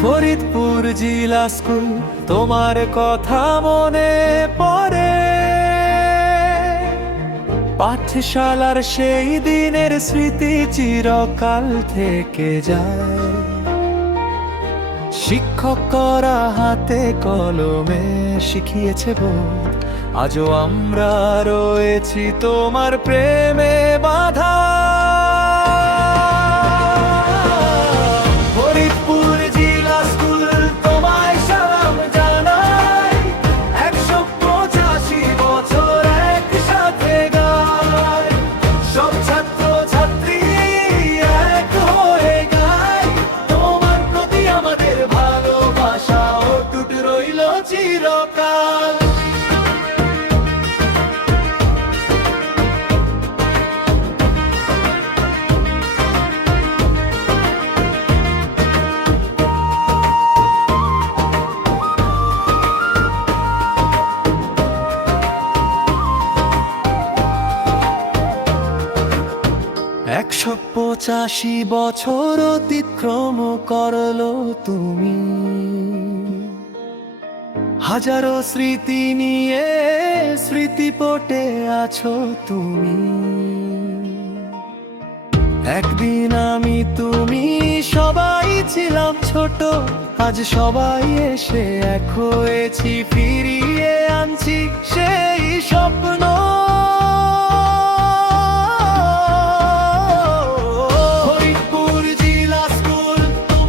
ফরিদপুর জিলা স্কুল, তোমার কথা মনে পড়ে। পাঠশালার সেই দিনের স্মৃতি চিরকাল থেকে যায়। শিক্ষকরা হাতে কলমে শিখিয়েছে বোধ, আজও আমরা রয়েছি তোমার প্রেমে বাঁধা। ফরিদপুর জিলা স্কুল, তোমায় সালাম জানাই। 185 বছর একসাথে গায়, সব ছাত্র ছাত্রী এক হয়ে গায়। তোমার প্রতি আমাদের ভালোবাসা অটুট রইল চিরকাল। 185 বছর অতিক্রম করলো তুমি, হাজারো স্মৃতি নিয়ে স্মৃতিপটে আছো তুমি। একদিন আমি তুমি সবাই ছিলাম ছোট, আজ সবাই এসে এক হয়েছি, ফিরিয়ে আনছি সেই স্বপ্ন।